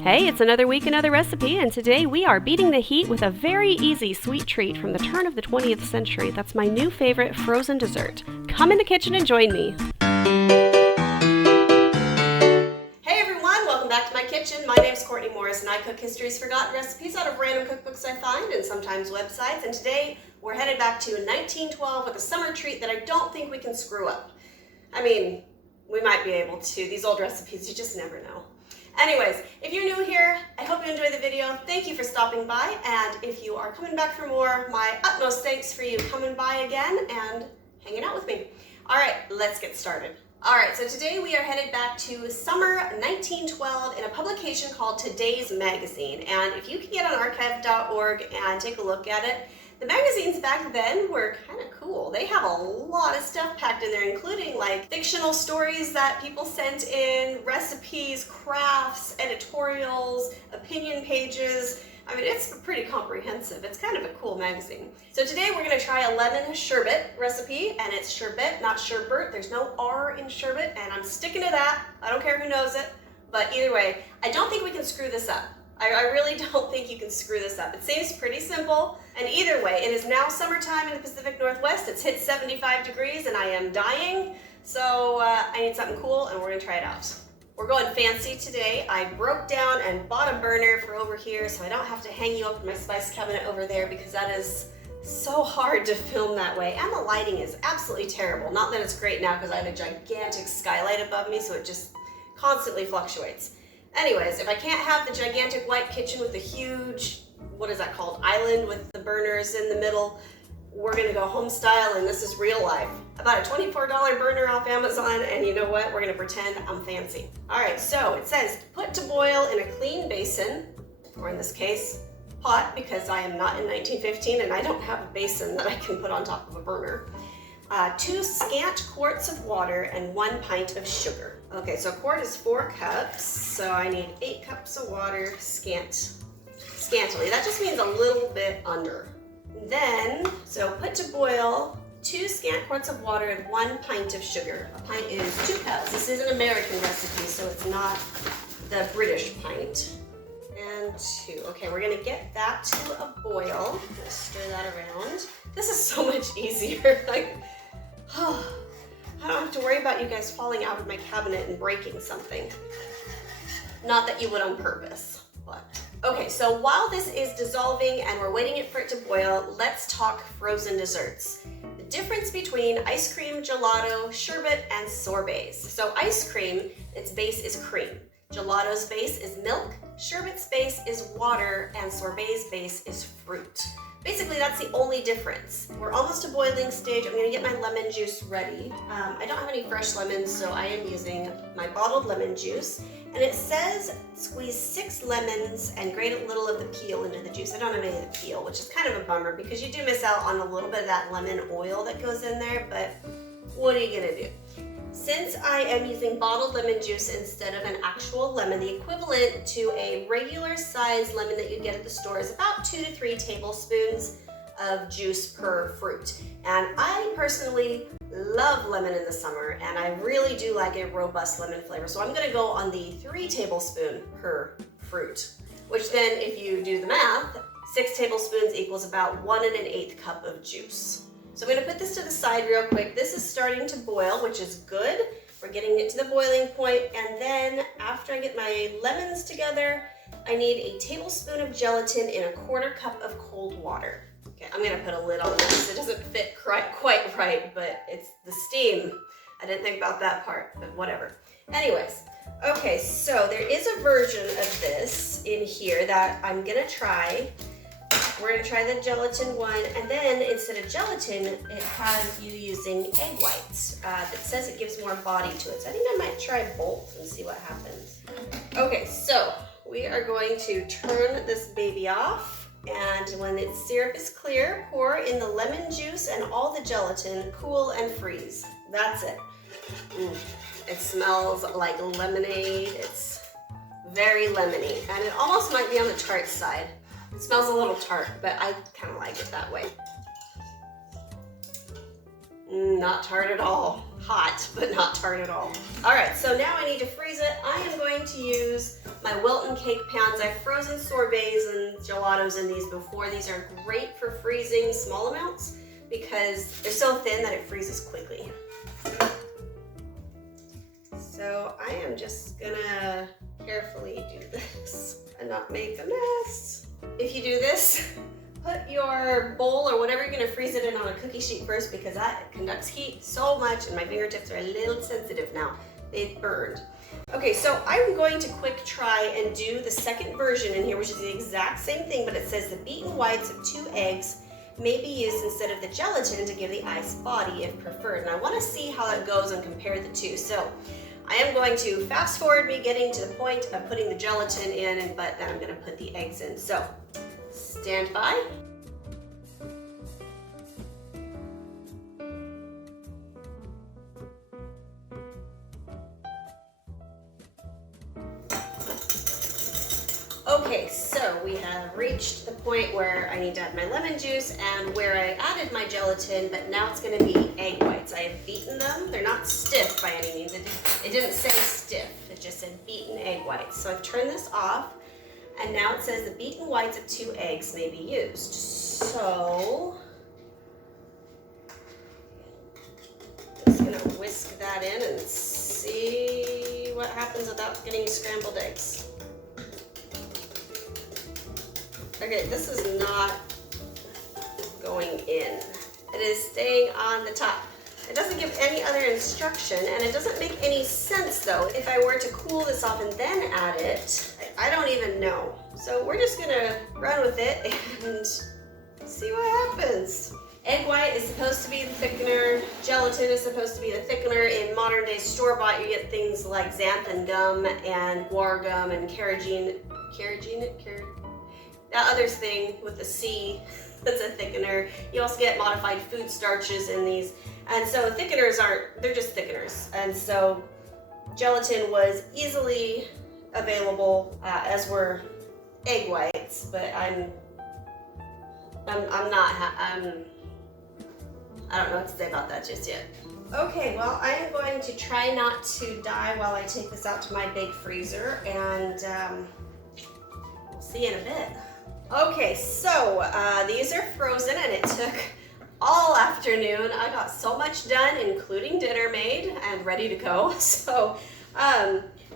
Hey, it's another week, another recipe, and today we are beating the heat with a very easy sweet treat from the turn of the 20th century. That's my new favorite frozen dessert. Come in the kitchen and join me. Hey everyone, welcome back to my kitchen. My name's Courtney Morris and I cook history's forgotten recipes out of random cookbooks I find and sometimes websites. And today we're headed back to 1912 with a summer treat that I don't think we can screw up. I mean, we might be able to. These old recipes, you just never know. Anyways, if you're new here, I hope you enjoy the video. Thank you for stopping by, and if you are coming back for more, my utmost thanks for you coming by again and hanging out with me. All right, let's get started. All right, so today we are headed back to summer 1912 in a publication called Today's Magazine, and if you can get on archive.org and take a look at it, the magazines back then were kind of cool. They have a lot of stuff packed in there, including like fictional stories that people sent in, recipes, crafts, editorials, opinion pages. I mean, it's pretty comprehensive. It's kind of a cool magazine. So today we're going to try a lemon sherbet recipe, and it's sherbet, not sherbet. There's no R in sherbet, and I'm sticking to that. I don't care who knows it, but either way, I don't think we can screw this up. I really don't think you can screw this up. It seems pretty simple, and either way, it is now summertime in the Pacific Northwest. It's hit 75 degrees and I am dying, so I need something cool and we're gonna try it out. We're going fancy today. I broke down and bought a burner for over here so I don't have to hang you up in my spice cabinet over there because that is so hard to film that way, and the lighting is absolutely terrible. Not that it's great now because I have a gigantic skylight above me, so it just constantly fluctuates. Anyways, if I can't have the gigantic white kitchen with the huge, what is that called, island with the burners in the middle, we're gonna go home style, and this is real life. I bought a $24 burner off Amazon, and you know what? We're gonna pretend I'm fancy. All right, so it says put to boil in a clean basin, or in this case, pot, because I am not in 1915 and I don't have a basin that I can put on top of a burner. 2 scant quarts of water and 1 pint of sugar. Okay, so a quart is 4 cups, so I need 8 cups of water, scantily. That just means a little bit under. Then, so put to boil 2 scant quarts of water and 1 pint of sugar. A pint is 2 cups. This is an American recipe, so it's not the British pint. And 2. Okay, we're gonna get that to a boil. I'm gonna stir that around. This is so much easier. Like, I don't have to worry about you guys falling out of my cabinet and breaking something. Not that you would on purpose, but. Okay, so while this is dissolving and we're waiting for it to boil, let's talk frozen desserts. The difference between ice cream, gelato, sherbet, and sorbets. So ice cream, its base is cream. Gelato's base is milk, sherbet's base is water, and sorbet's base is fruit. Basically, that's the only difference. We're almost to boiling stage. I'm gonna get my lemon juice ready. I don't have any fresh lemons, so I am using my bottled lemon juice. And it says squeeze 6 lemons and grate a little of the peel into the juice. I don't have any of the peel, which is kind of a bummer because you do miss out on a little bit of that lemon oil that goes in there, but what are you gonna do? Since I am using bottled lemon juice instead of an actual lemon, the equivalent to a regular size lemon that you'd get at the store is about 2 to 3 tablespoons of juice per fruit. And I personally love lemon in the summer, and I really do like a robust lemon flavor. So I'm gonna go on the 3 tablespoon per fruit, which then if you do the math, 6 tablespoons equals about 1 1/8 cup of juice. So I'm gonna put this to the side real quick. This is starting to boil, which is good. We're getting it to the boiling point, and then after I get my lemons together, I need a tablespoon of gelatin in a 1/4 cup of cold water. Okay, I'm gonna put a lid on this. It doesn't fit quite right, but it's the steam. I didn't think about that part, but whatever. Anyways, okay, so there is a version of this in here that I'm gonna try. We're gonna try the gelatin one, and then instead of gelatin, it has you using egg whites. That says it gives more body to it. So I think I might try both and see what happens. Okay, so we are going to turn this baby off, and when its syrup is clear, pour in the lemon juice and all the gelatin, cool and freeze. That's it. It smells like lemonade. It's very lemony, and it almost might be on the tart side. It smells a little tart, but I kind of like it that way. Not tart at all. Hot, but not tart at all. All right, so now I need to freeze it. I am going to use my Wilton cake pans. I've frozen sorbets and gelatos in these before. These are great for freezing small amounts because they're so thin that it freezes quickly. So I am just gonna carefully do this and not make a mess. If you do this, put your bowl or whatever you're gonna freeze it in on a cookie sheet first, because that conducts heat so much and my fingertips are a little sensitive now. They've burned. Okay, so I'm going to quick try and do the second version in here, which is the exact same thing, but it says the beaten whites of 2 eggs may be used instead of the gelatin to give the ice body if preferred. And I wanna see how that goes and compare the two. So I am going to fast forward me getting to the point of putting the gelatin in, but then I'm gonna put the eggs in. So stand by. Okay, so we have reached the point where I need to add my lemon juice and where I added my gelatin, but now it's going to be egg whites. I have beaten them. They're not stiff by any means. It didn't say stiff. It just said beaten egg whites. So I've turned this off, and now it says the beaten whites of 2 eggs may be used. So I'm just going to whisk that in and see what happens without getting scrambled eggs. Okay, this is not going in. It is staying on the top. It doesn't give any other instruction, and it doesn't make any sense though. If I were to cool this off and then add it, I don't even know. So we're just gonna run with it and see what happens. Egg white is supposed to be the thickener. Gelatin is supposed to be the thickener. In modern day store-bought, you get things like xanthan gum and guar gum and carrageenan, that other thing with the C that's a thickener. You also get modified food starches in these. And so thickeners they're just thickeners. And so gelatin was easily available, as were egg whites, but I don't know what to say about that just yet. Okay, well, I am going to try not to die while I take this out to my big freezer, and we'll see you in a bit. Okay, so these are frozen, and it took all afternoon. I got so much done, including dinner made and ready to go. So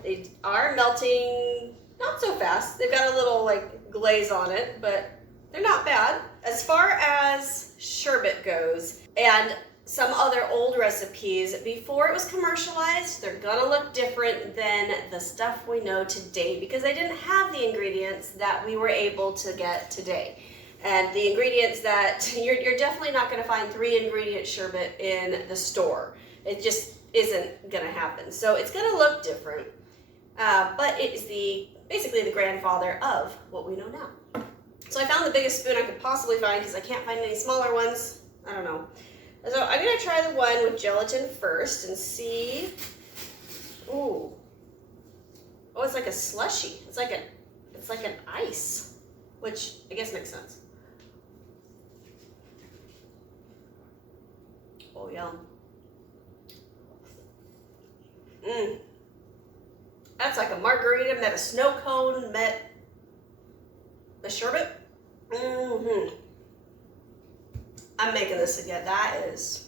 they are melting not so fast. They've got a little like glaze on it, but they're not bad. As far as sherbet goes, and some other old recipes, before it was commercialized, they're gonna look different than the stuff we know today because they didn't have the ingredients that we were able to get today. And the ingredients that, you're definitely not gonna find 3-ingredient sherbet in the store. It just isn't gonna happen. So it's gonna look different, but it is basically the grandfather of what we know now. So I found the biggest spoon I could possibly find because I can't find any smaller ones. I don't know. So I'm gonna try the one with gelatin first and see. Ooh. Oh, it's like a slushy. It's like an ice, which I guess makes sense. Oh, yum. That's like a margarita met a snow cone met a sherbet. I'm making this again. That is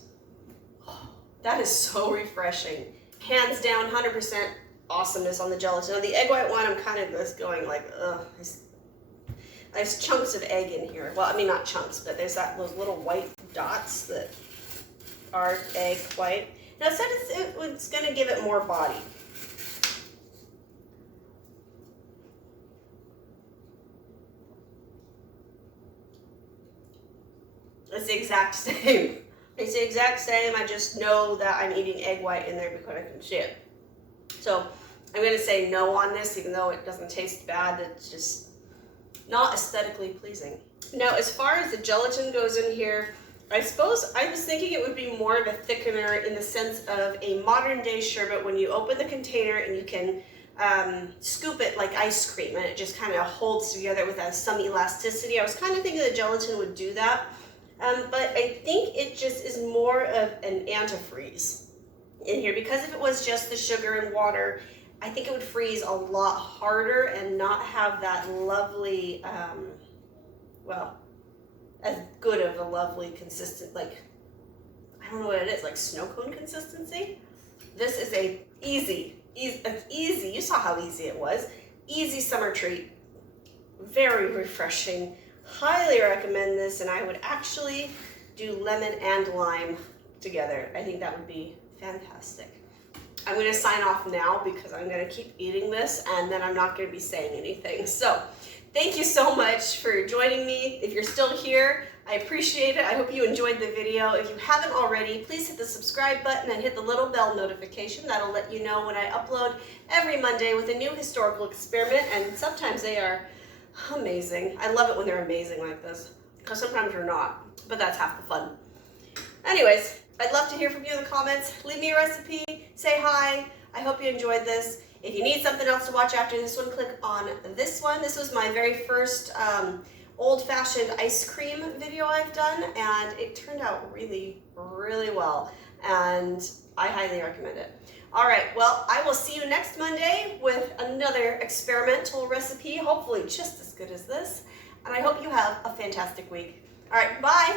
so refreshing. Hands down, 100% awesomeness on the gelatin. On the egg white one, I'm kind of just going like, ugh. There's chunks of egg in here. Well, I mean, not chunks, but there's those little white dots that are egg white. Now it said it's going to give it more body. It's the exact same. It's the exact same. I just know that I'm eating egg white in there because I can see it. So I'm going to say no on this, even though it doesn't taste bad. It's just not aesthetically pleasing. Now, as far as the gelatin goes in here, I suppose I was thinking it would be more of a thickener in the sense of a modern day sherbet when you open the container and you can scoop it like ice cream and it just kind of holds together with some elasticity. I was kind of thinking the gelatin would do that. But I think it just is more of an antifreeze in here because if it was just the sugar and water, I think it would freeze a lot harder and not have that lovely, well, as good of a lovely consistent, like, I don't know what it is, like snow cone consistency. This is a easy, you saw how easy it was. Easy summer treat, very refreshing. Highly recommend this, and I would actually do lemon and lime together. I think that would be fantastic. I'm going to sign off now because I'm going to keep eating this and then I'm not going to be saying anything. So thank you so much for joining me. If you're still here, I appreciate it. I hope you enjoyed the video. If you haven't already, please hit the subscribe button and hit the little bell notification. That'll let you know when I upload every Monday with a new historical experiment, and sometimes they are amazing. I love it when they're amazing like this, because sometimes they're not, but that's half the fun. Anyways, I'd love to hear from you in the comments. Leave me a recipe, say hi. I hope you enjoyed this. If you need something else to watch after this one, click on this one. This was my very first old-fashioned ice cream video I've done, and it turned out really, really well, and I highly recommend it. All right, well, I will see you next Monday with another experimental recipe, hopefully just as good as this, and I hope you have a fantastic week. All right, bye.